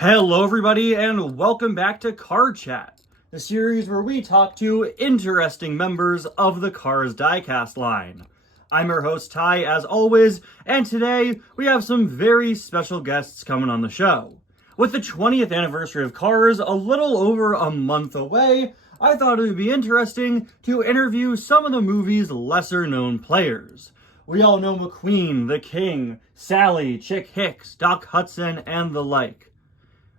Hello everybody and welcome back to Car Chat, the series where we talk to interesting members of the Cars diecast line. I'm your host Ty as always, and today we have some very special guests coming on the show. With the 20th anniversary of Cars a little over a month away, I thought it would be interesting to interview some of the movie's lesser known players. We all know McQueen, the King, Sally, Chick Hicks, Doc Hudson, and the like.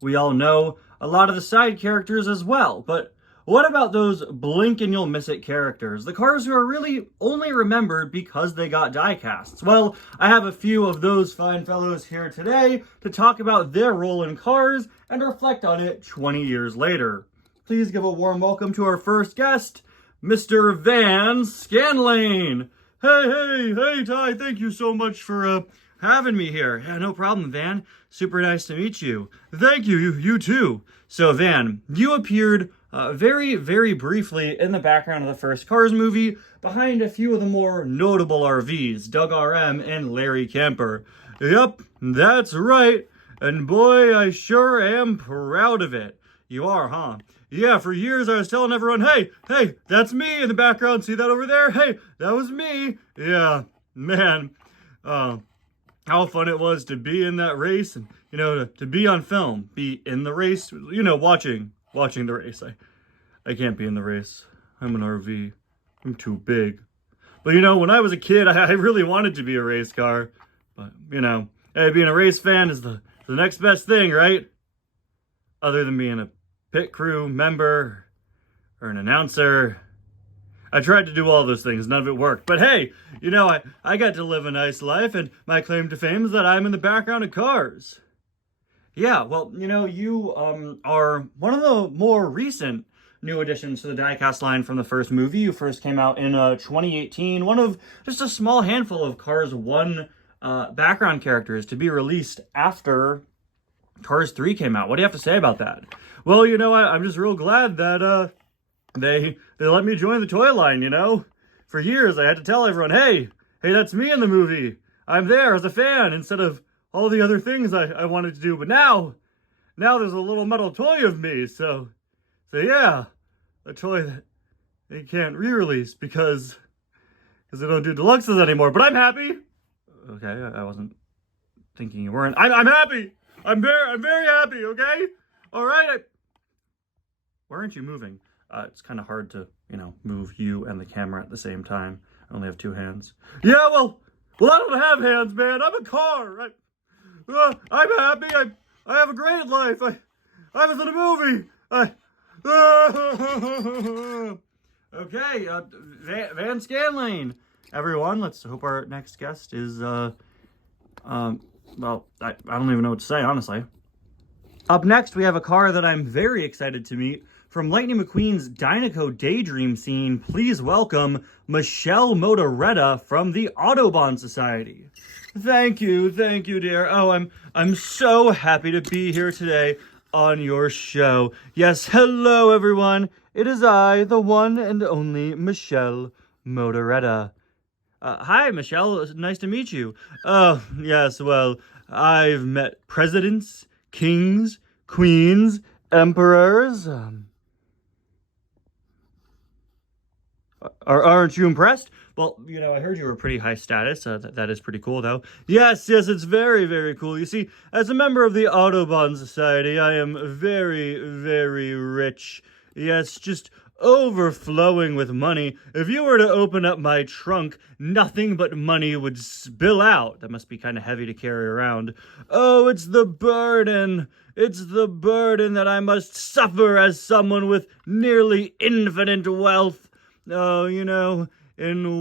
We all know a lot of the side characters as well, but what about those blink and you'll miss it characters? The Cars who are really only remembered because they got diecasts. Well, I have a few of those fine fellows here today to talk about their role in Cars and reflect on it 20 years later. Please give a warm welcome to our first guest, Mr. Van Scanlane. Hey, Ty, thank you so much for having me here. Yeah, no problem, Van. Super nice to meet you. Thank you, you too. So, Van, you appeared very, very briefly in the background of the first Cars movie, behind a few of the more notable RVs, Doug RM and Larry Camper. Yep, that's right. And boy, I sure am proud of it. You are, huh? Yeah, for years I was telling everyone, hey, that's me in the background. See that over there? Hey, that was me. Yeah, man. How fun it was to be in that race and, to be on film, be in the race, watching the race. I can't be in the race. I'm an RV. I'm too big. But, when I was a kid, I really wanted to be a race car. But, hey, being a race fan is the next best thing, right? Other than being a pit crew member or an announcer. I tried to do all those things. None of it worked. But hey, I got to live a nice life, and my claim to fame is that I'm in the background of Cars. Yeah, well, you are one of the more recent new additions to the diecast line from the first movie. You first came out in 2018, one of just a small handful of Cars 1 background characters to be released after Cars 3 came out. What do you have to say about that? Well, I'm just real glad that they let me join the toy line, For years, I had to tell everyone, hey, that's me in the movie. I'm there as a fan instead of all the other things I wanted to do. But now there's a little metal toy of me. So yeah, a toy that they can't re-release because they don't do deluxes anymore. But I'm happy. Okay, I wasn't thinking you weren't. I'm happy. I'm very happy, okay? All right. Why aren't you moving? It's kind of hard to, move you and the camera at the same time. I only have two hands. Yeah, well, I don't have hands, man. I'm a car. I'm happy. I have a great life. I was in a movie. Okay, Van Scanlane. Everyone, let's hope our next guest is, well, I don't even know what to say, honestly. Up next, we have a car that I'm very excited to meet. From Lightning McQueen's Dynaco Daydream scene, please welcome Michelle Motoretta from the Autobahn Society. Thank you, dear. Oh, I'm so happy to be here today on your show. Yes, hello, everyone. It is I, the one and only Michelle Motoretta. Hi, Michelle. Nice to meet you. Oh, yes, well, I've met presidents, kings, queens, emperors. Aren't you impressed? Well, I heard you were pretty high status. That is pretty cool, though. Yes, it's very, very cool. You see, as a member of the Autobahn Society, I am very, very rich. Yes, just overflowing with money. If you were to open up my trunk, nothing but money would spill out. That must be kind of heavy to carry around. Oh, it's the burden. It's the burden that I must suffer as someone with nearly infinite wealth. Oh, in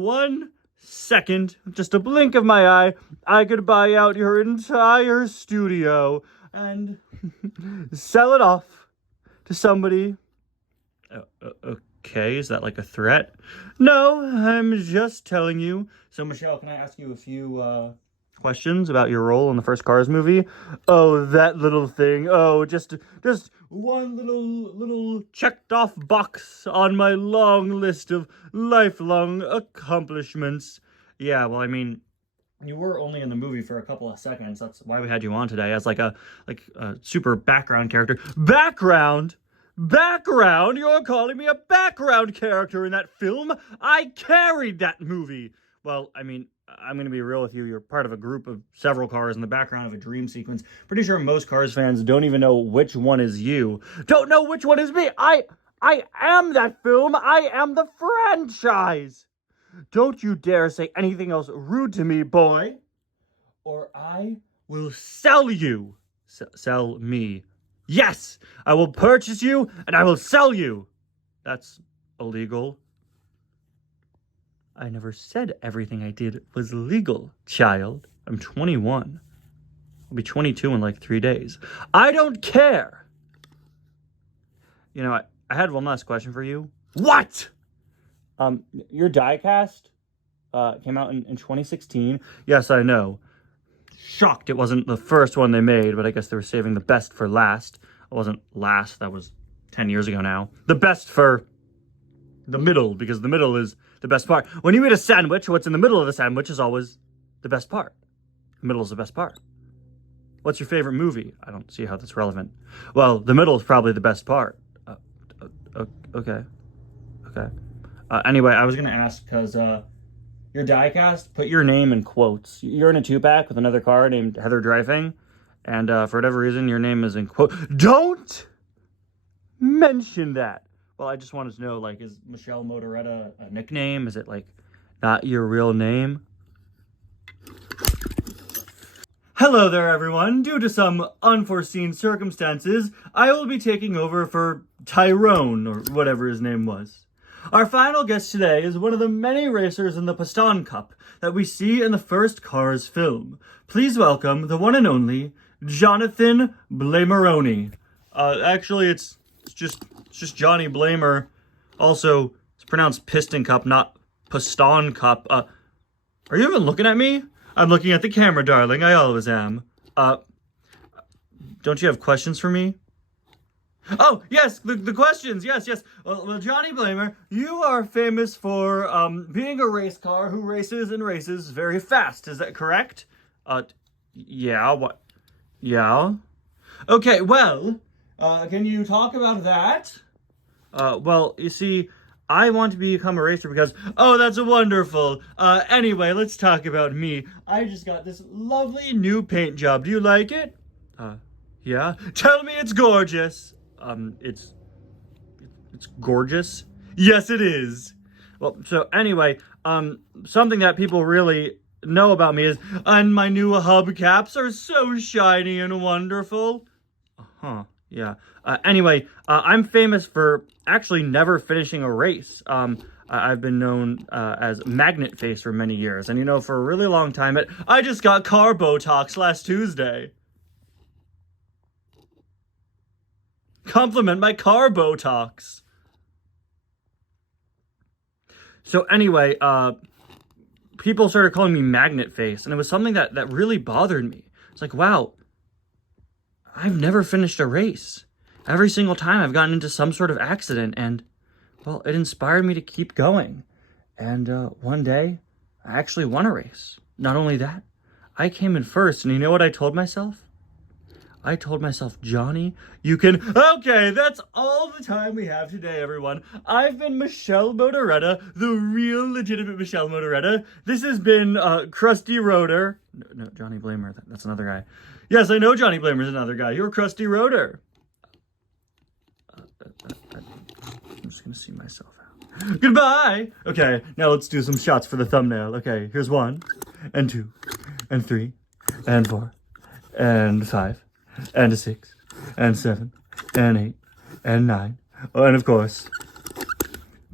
1 second, just a blink of my eye, I could buy out your entire studio and sell it off to somebody. Okay, is that like a threat? No, I'm just telling you. So, Michelle, can I ask you a few questions about your role in the first Cars movie? Oh, that little thing. Oh, just one little checked off box on my long list of lifelong accomplishments. Yeah, well, You were only in the movie for a couple of seconds. That's why we had you on today as like a super background character. Background? Background? You're calling me a background character in that film? I carried that movie. Well, I mean, I'm going to be real with you. You're part of a group of several cars in the background of a dream sequence. Pretty sure most Cars fans don't even know which one is you. Don't know which one is me. I am that film. I am the franchise. Don't you dare say anything else rude to me, boy, or I will sell you. Sell me. Yes, I will purchase you and I will sell you. That's illegal. I never said everything I did was legal, child. I'm 21. I'll be 22 in like 3 days. I don't care. You know, I had one last question for you. What? Your diecast came out in 2016. Yes, I know. Shocked it wasn't the first one they made, but I guess they were saving the best for last. It wasn't last, that was 10 years ago now. The best for the middle, because the middle is the best part. When you eat a sandwich, what's in the middle of the sandwich is always the best part. The middle is the best part. What's your favorite movie? I don't see how that's relevant. Well, the middle is probably the best part. Okay. Anyway, I was going to ask because your diecast, put your name in quotes. You're in a 2-pack with another car named Heather Driving, and for whatever reason, your name is in quote. Don't mention that. Well, I just wanted to know, like, is Michelle Motoretta a nickname? Is it, like, not your real name? Hello there, everyone. Due to some unforeseen circumstances, I will be taking over for Tyrone, or whatever his name was. Our final guest today is one of the many racers in the Piston Cup that we see in the first Cars film. Please welcome the one and only Jonathan Blameroni. Actually, it's just Johnny Blamer. Also, it's pronounced Piston Cup, not Piston Cup. Are you even looking at me? I'm looking at the camera, darling. I always am. Don't you have questions for me? Oh, yes, the questions. Yes. Well, Johnny Blamer, you are famous for being a race car who races and races very fast. Is that correct? Yeah. What? Yeah. Okay, well, can you talk about that? Well, you see, I want to become a racer because, oh, that's wonderful. Anyway, let's talk about me. I just got this lovely new paint job. Do you like it? Yeah. Tell me it's gorgeous. It's gorgeous. Yes, it is. Well, so anyway, something that people really know about me is, and my new hubcaps are so shiny and wonderful. Yeah. Anyway, I'm famous for actually never finishing a race. I've been known as Magnet Face for many years. And, you know, for a really long time, I just got car Botox last Tuesday. Compliment my car Botox. So anyway, people started calling me Magnet Face. And it was something that really bothered me. It's like, wow, I've never finished a race. Every single time I've gotten into some sort of accident, and, well, it inspired me to keep going. And one day, I actually won a race. Not only that, I came in first, and you know what I told myself? I told myself, Johnny, you can... Okay, that's all the time we have today, everyone. I've been Michelle Motoretta, the real legitimate Michelle Motoretta. This has been Krusty Rotor. No, Johnny Blamer, that's another guy. Yes, I know Johnny Blamer's another guy. You're Krusty Rotor. I'm just gonna see myself out. Goodbye! Okay, now let's do some shots for the thumbnail. Okay, here's 1, and 2, and 3, and 4, and 5, and 6, and 7, and 8, and 9, and of course,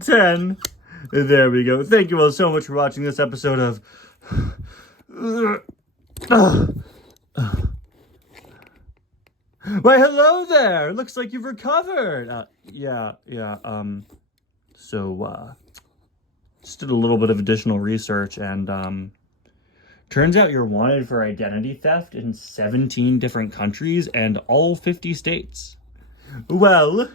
10. There we go. Thank you all so much for watching this episode of... Why, hello there! Looks like you've recovered! Yeah, so, just did a little bit of additional research, and, turns out you're wanted for identity theft in 17 different countries and all 50 states. Well,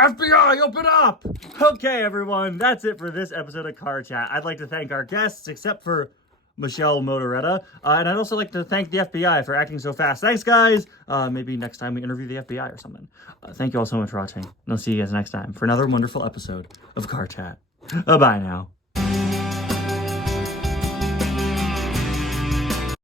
FBI, open up! Okay, everyone, that's it for this episode of Car Chat. I'd like to thank our guests, except for Michelle Motoretta, and I'd also like to thank the FBI for acting so fast. Thanks, guys! Maybe next time we interview the FBI or something. Thank you all so much for watching, and I'll see you guys next time for another wonderful episode of Car Chat. Bye now.